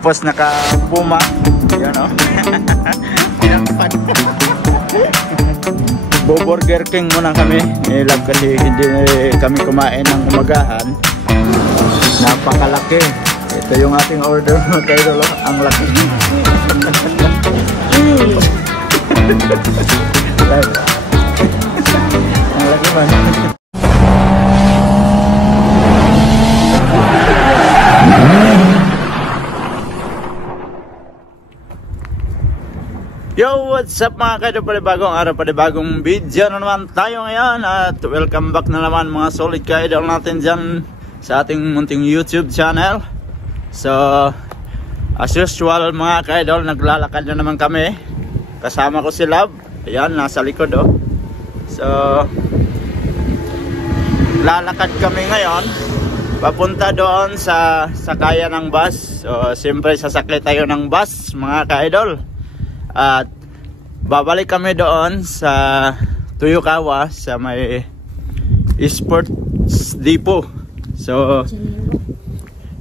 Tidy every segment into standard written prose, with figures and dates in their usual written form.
Tapos naka-Puma. Yan o. Pinagpan. Burger King muna kami. Love kasi hindi kami kumain ng umagahan. Napakalaki. Ito yung ating order mga kaidol. Ang laki. Ang laki man. Yo, what's up mga kaidol? Panibagong araw, panibagong video na naman tayo ngayon. At welcome back na naman mga solid kaidol natin dyan sa ating munting YouTube channel. So, as usual mga kaidol, naglalakad na naman kami. Kasama ko si Love. Ayan, nasa likod oh. So, lalakad kami ngayon papunta doon sa sakayan ng bus. So, siyempre sasakay tayo ng bus mga kaidol. At babalik kami doon sa Tuyukawa sa may Sports Depot. So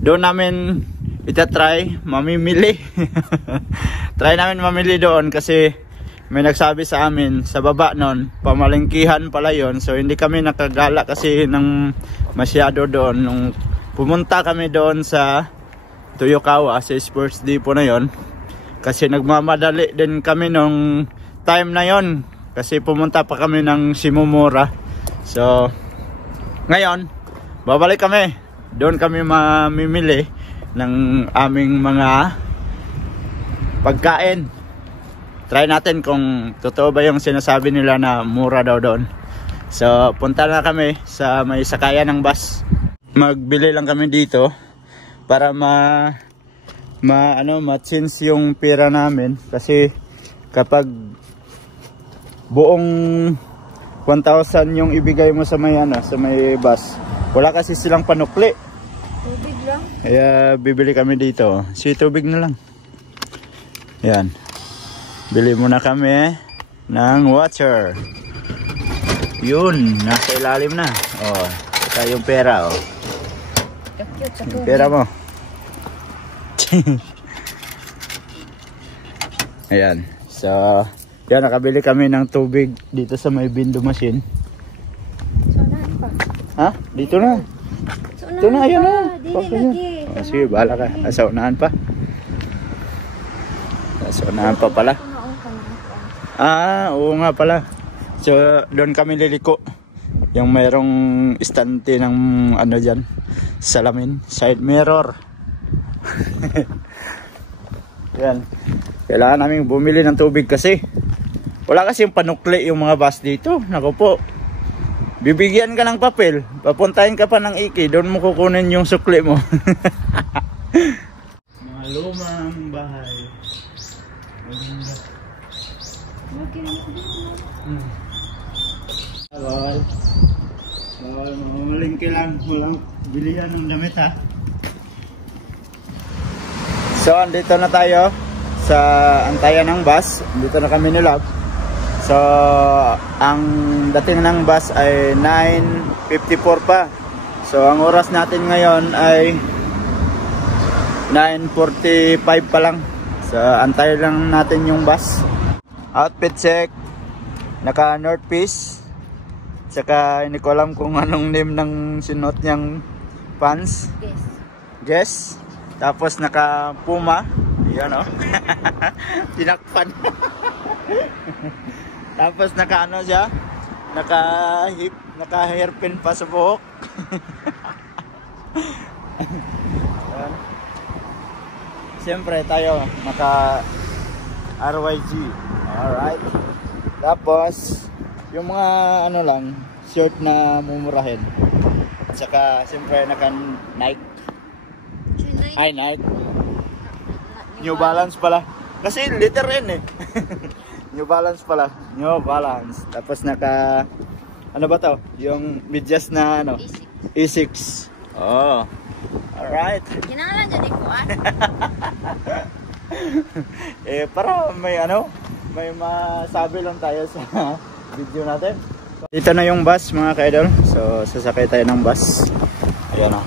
doon namin itatry mamimili. Try namin mamili doon kasi may nagsabi sa amin sa baba noon, pamalengkihan pala yon. So hindi kami nakagala kasi ng masyado doon. Nung pumunta kami doon sa Tuyukawa sa Sports Depot na yon, kasi nagmamadali din kami nung time na yon kasi pumunta pa kami ng Shimomura. So ngayon babalik kami, doon kami mamimili ng aming mga pagkain. Try natin kung totoo ba yung sinasabi nila na mura daw doon. So punta na kami sa may sakayan ng bus. Magbili lang kami dito para ma-change yung pera namin kasi kapag buong 1,000 yung ibigay mo sa may bus, wala kasi silang panukli. Tubig lang. Kaya bibili kami dito. Si tubig na lang. Yan. Bili muna kami ng water. Yun, nasa ilalim na. Oh, ito yung pera oh. Yung pera mo. Ayan. So, yan, nakabili kami ng tubig dito sa may window machine. Saunahan pa. Ha? Dito na. Ito na, ayan na. Oh, sige, bahala ka. Saunahan pa. Saunahan pa pala. Oo nga pala. So, doon kami liliko. Yung mayroong istante ng ano dyan, salamin, side mirror. Yan. Kailangan namin bumili ng tubig kasi wala kasi yung panukli yung mga bus dito. Naku po, bibigyan ka ng papel, papuntahin ka pa ng Iki, doon mo kukunin yung sukli mo. Mga lumang bahay. Maganda. Bawal mamalingki lang, walang bilihan ng damit ha. So andito na tayo sa antayan ng bus. Dito na kami ni Love. So ang dating ng bus ay 9:54 pa. So ang oras natin ngayon ay 9:45 pa lang. So antay lang natin yung bus. Outfit check. Naka North Face. Tsaka hindi ko alam kung anong name ng sinuot niyang pants. Guess. Tapos naka Puma. Yan o. Tinakpan. Tapos naka ano siya, naka hairpin pa sa buhok. Siyempre tayo naka RYG. Alright. Tapos yung mga ano lang, short na mumurahin. At saka siyempre naka Nike. Ay, Nike. New Balance pala. Kasi letter N eh. New Balance pala. New Balance. Tapos naka ano ba to? Yung medyas na ano? E6. Oh. Alright. Kinala dyan ikuan. Para may ano, may masabi lang tayo sa video natin. Dito na yung bus mga ka-idol. So sasakay tayo ng bus. Ayan o.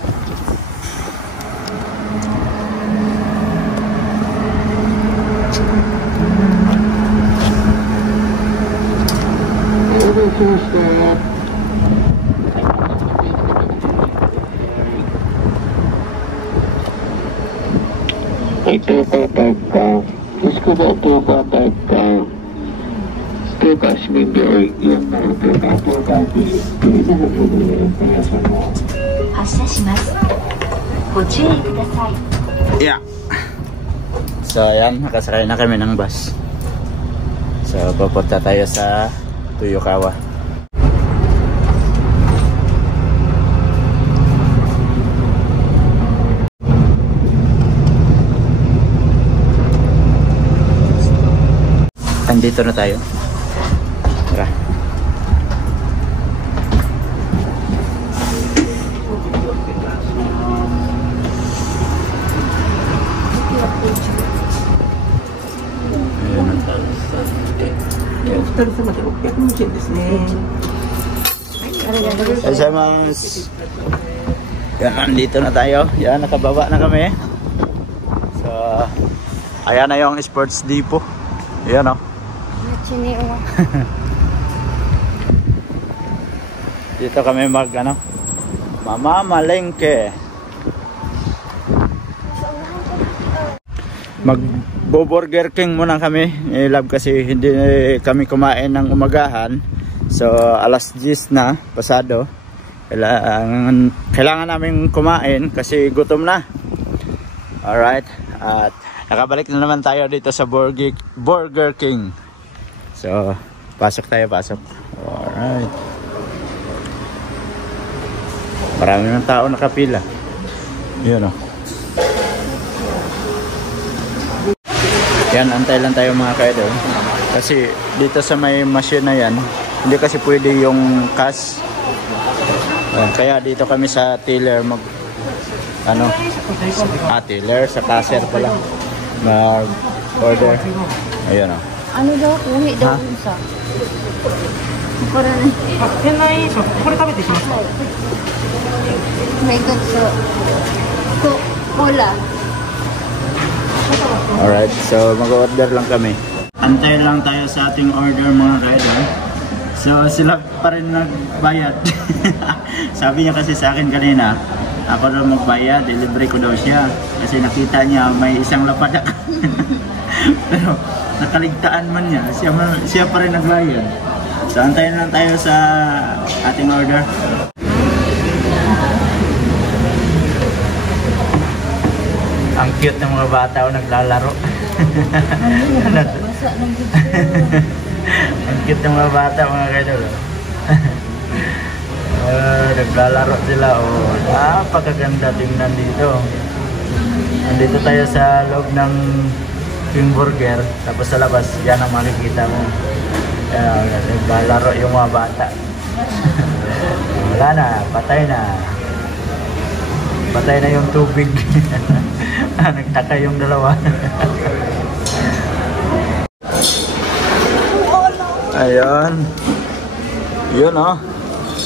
Yeah. So ayan, nakasakay na kami ng bus. So papunta tayo sa Toyokawa. Andito na tayo. Tara. Yan, nandito na tayo. Yan, nakababa na kami. So, ayan na yung sports depot. Yan o. Dito kami mamamalengke. Mag-Burger King muna kami. Love kasi hindi kami kumain ng umagahan. So alas 10 na pasado. Kailangan namin kumain kasi gutom na. Alright. At nakabalik na naman tayo dito sa Burger King. So pasok tayo, pasok. Alright. Marami ng tao nakapila. Yun o. Yan, antay lang tayo mga ka-idol. Kasi dito sa may machine na yan, hindi kasi pwede yung cash. Kaya dito kami sa tiller tiller sa cashier pala. Mag-order. Ayun o. Ano daw? Umi daw sa. May gutso. Cola. Alright, so mag-order lang kami. Antay lang tayo sa ating order mga ka-idol. So sila pa rin nagbayad. Sabi niya kasi sa akin kanina, ako daw magbayad, delivery ko daw siya. Kasi nakita niya may isang lapadak. Pero nakaligtaan man niya, siya pa rin nagbayad. So antayin lang tayo sa ating order. Ang cute ng mga bata o naglalaro. Ang cute ng mga bata mga kaidol. Naglalaro sila. Napakaganda tingnan dito. Nandito tayo sa loob ng King Burger. Tapos sa labas, yan ang makikita mo. Naglalaro yung mga bata. Wala na, patay na. Patay na yung tubig. Nagtaka yung dalawa. Ayun. Yun o.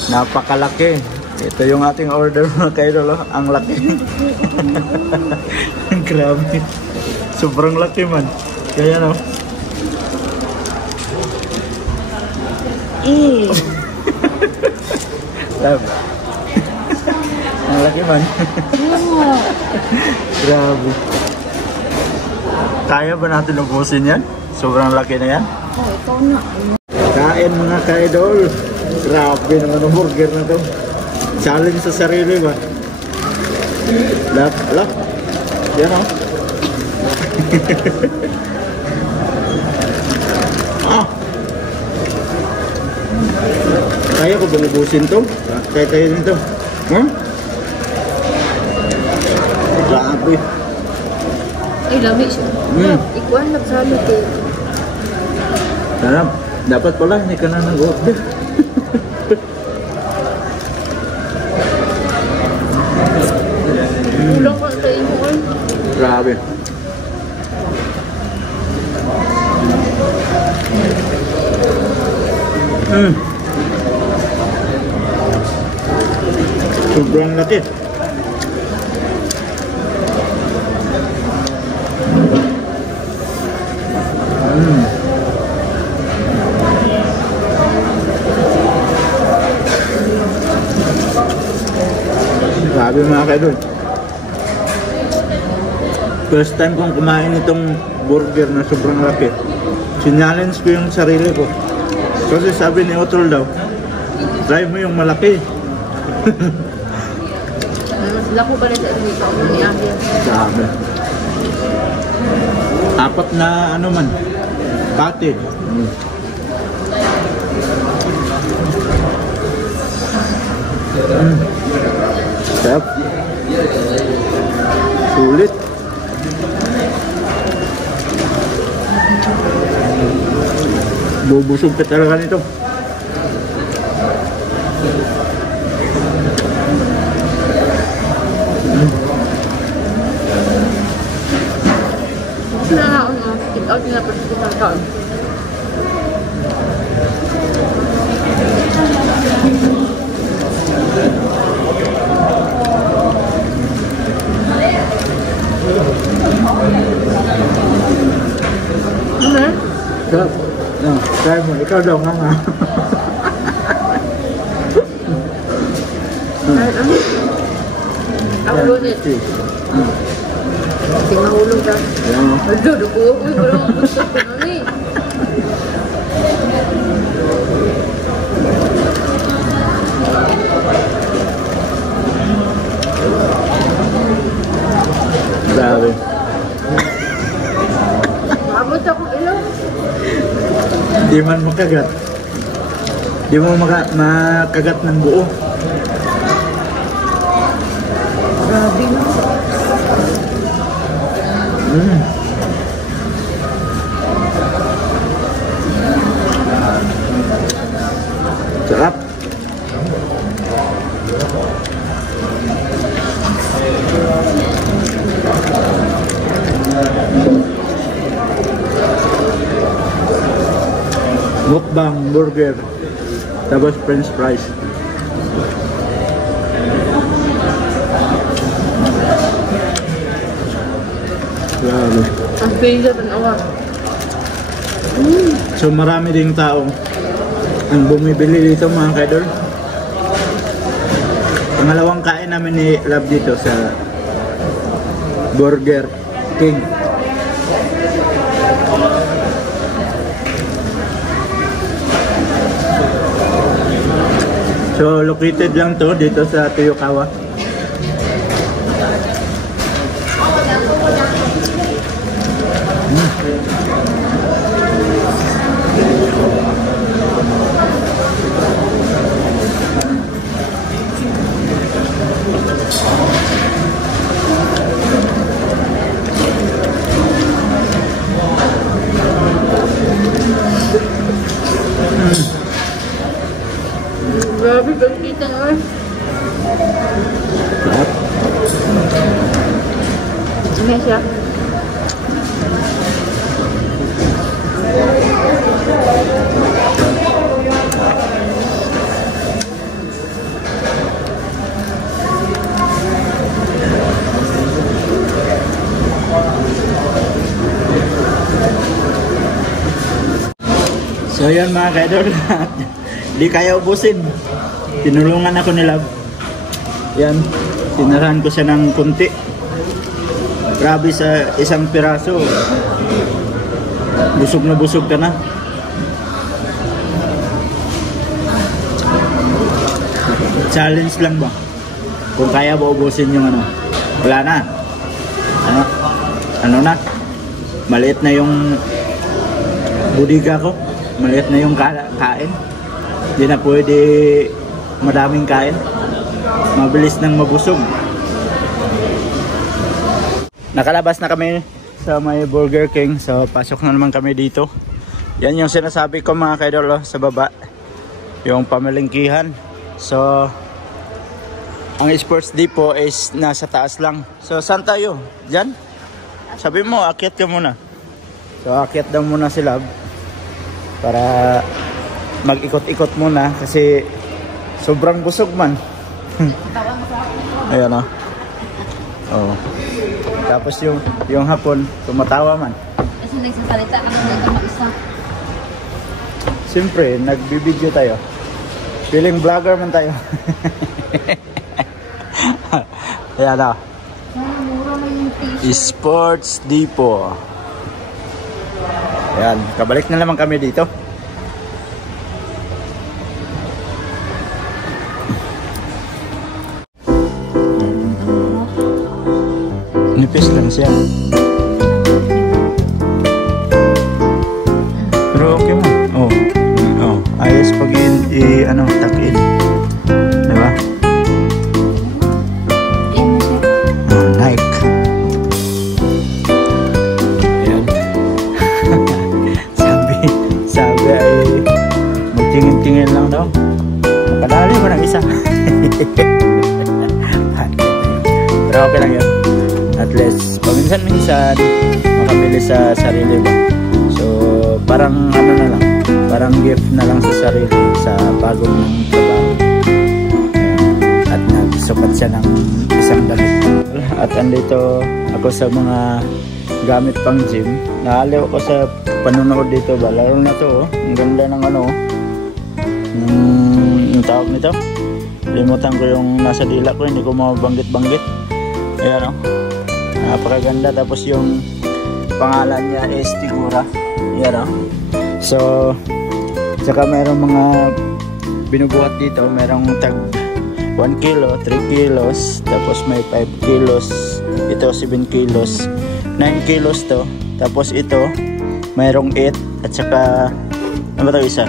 Napakalaki. Ito yung ating order mga kaidol. Ang laki. Grabe. Sobrang laki man. Kaya no. Grabe. Ang laki man. Grabe. Kaya ba natin ubusin yan? Sobrang laki na yan. Ikaw na. Kain mga ka-idol. Grabe naman ang burger na to. Challenge sa sarili ba? Lap. Yan o. Kaya ko ba ubusin to? Kaya nito. Grabe. Ay, lami siya. Ikuan nagsalit eh. Sarap. Dapat pala, hindi ka na nag-order. Kulang ka sa inyo eh. Grabe. Sobrang laki. Grabe mga kaidol. First time kong kumain itong burger na sobrang laki. Sinallenge ko yung sarili ko. Kasi sabi ni Otol daw, try mo yung malaki. Mas lako pa rin sa dito ni Ate. Grabe. Apat na ano man, pati. Sarap. Sulit. Bubusog ka talaga nito. Sila nga ano, sit out nila pa sa taon. Okay. Sarap. Try mo. Ikaw daw nga nga. Ako lunit. Kasi mahulog ka. Aduh, duko. Uy, walang gusto ko na eh. Grabe. Abot ako ilaw. Di man makagat. Di mo makagat ng buo. Grabe na. Sarap. Mukbang burger. Tapos french fries. Grabe. Ang pizza ng awa. So marami ding tao ang bumibili dito mga kaidol. Pangalawang kain namin ni Love dito sa Burger King. So located lang to dito sa Toyokawa. Grabe, pagkita naman. Ano siya? So yun mga kaidol, di kaya ubusin. Tinulungan ako ni Love. Yan, tinarahan ko siya ng kunti. Grabe sa isang piraso. Busog na busog ka na. Challenge lang ba? Kung kaya ba ubusin yung ano. Wala na. Ano na? Maliit na yung budiga ko. Maliit na yung kain. Hindi na pwede madaming kain. Mabilis nang mabusog. Nakalabas na kami sa may Burger King. So pasok na naman kami dito. Yan yung sinasabi ko mga kaidol sa baba. Yung pamalingkihan. So ang Sports Depot is nasa taas lang. So saan tayo? Diyan? Sabi mo, akyat ka muna. So akyat daw muna si Love. Para mag-ikot-ikot muna kasi sobrang busog man. Ayan o. Oh. Tapos yung hapon, tumatawa man. Kasi nagsasalita ako ng mag-isa. Siyempre, nagbibideo tayo. Feeling vlogger man tayo. Ayan o. Sana mura man yung t-shirt. Sports Depot. Ayan, kabalik na naman kami dito. Nipis lang siya. Pero okay mo. Oh. Oh, ayos pag ano, tuck-in. Diba? Oh, Nike. Ayan. sabi ay magtingin-tingin lang daw. Makadali mo ng isa. Pero okay lang yun. At least, paminsan-minsan makabili sa sarili mo. So, parang ano na lang, parang gift na lang sa sarili sa bagong trabaho. At nagsukat siya ng isang damit. At andito ako sa mga gamit pang gym. Naaliw ako sa panonood dito ba. Laro na to, oh. Ang ganda ng ano, yung tawag nito. Limutan ko yung nasa dila ko, hindi ko mabanggit-banggit. Ayan, oh. Napakaganda. Tapos yung pangalan niya is Tigura. Yan, oh. So, saka mayroong mga binubuhat dito. Mayroong tag 1 kilo, 3 kilos, tapos may 5 kilos, ito 7 kilos, 9 kilos to. Tapos ito, mayroong 8 at saka ano ba ito isa?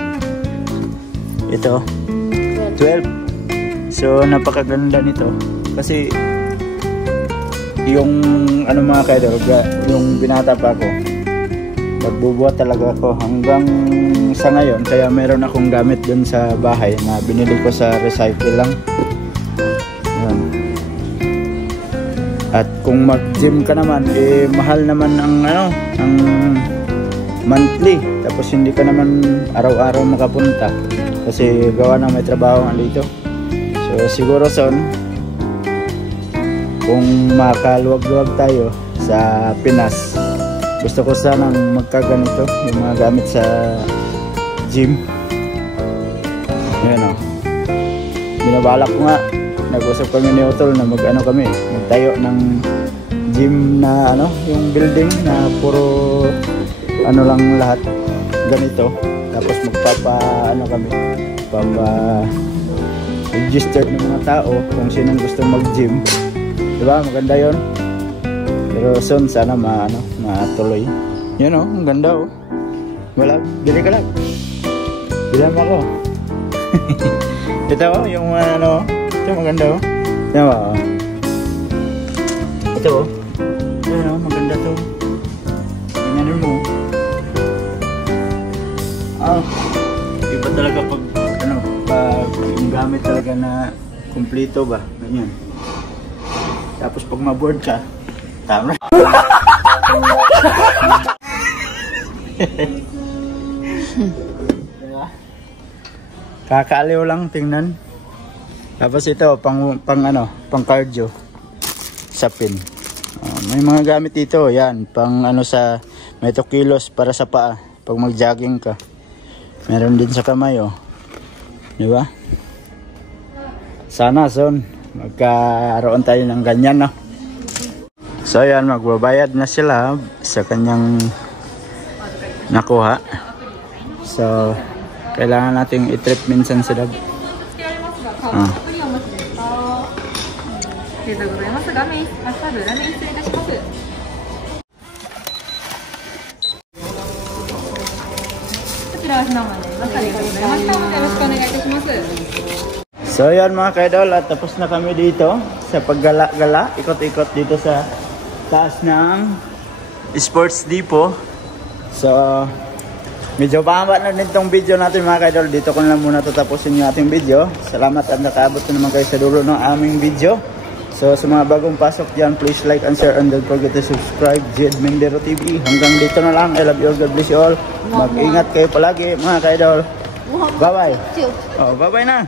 Ito 12. So, napakaganda nito kasi yung ano mga kaidol, yung binata pa ako, nagbubuhat talaga ako hanggang sa ngayon. Kaya meron akong gamit dun sa bahay na binili ko sa recycle lang. Yan. At kung mag-gym ka naman, eh mahal naman ang ano, ang monthly. Tapos hindi ka naman araw-araw makapunta kasi gawa na may trabaho nga dito. So siguro son, kung makaluwag-luwag tayo sa Pinas, gusto ko sanang magkaganito yung mga gamit sa gym. Ayan, o. Binabalak ko nga, nag-usap kami ni Otol na mag-ano kami, magtayo ng gym na ano, yung building na puro ano lang lahat ganito. Tapos ano kami, register ng mga tao kung sinong gusto mag-gym. Diba? Maganda yon. Pero soon sana matuloy. Yun, oh, ang ganda, oh. Wala, bili ka lang. Bilang ako. Ito, oh, yung ano, ito maganda, oh. Diba? Ito, oh. Yun, oh, maganda to. Ganyan mo. Ah, iba talaga pag ano, pag yung gamit talaga na kumpleto ba? Ganyan. Tapos pag ma-board ka, tama. Kakaaliw lang tingnan. Tapos ito pang cardio sa pin. May mga gamit dito, yan, pang ano sa may 2 kilos para sa paa pag mag-jogging ka. Meron din sa kamay, oh. Di ba? Sana son magkaroon tayo ng ganyan, no? So ayan, magbabayad na sila sa kanyang nakuha. So kailangan nating i-trip minsan sila. So yan mga kaidol, at tapos na kami dito sa paggala-gala, ikot-ikot dito sa taas ng Sports Depot. So medyo pahaba na din tong video natin mga kaidol. Dito ko na lang muna tatapusin yung ating video. Salamat at nakaabot na naman kayo sa dulo ng aming video. So sa mga bagong pasok dyan, please like and share and don't forget to subscribe. Jed Mendero TV. Hanggang dito na lang. I love you all, God bless you all. Mag-ingat kayo palagi mga kaidol. Bye bye. Oh, bye bye na.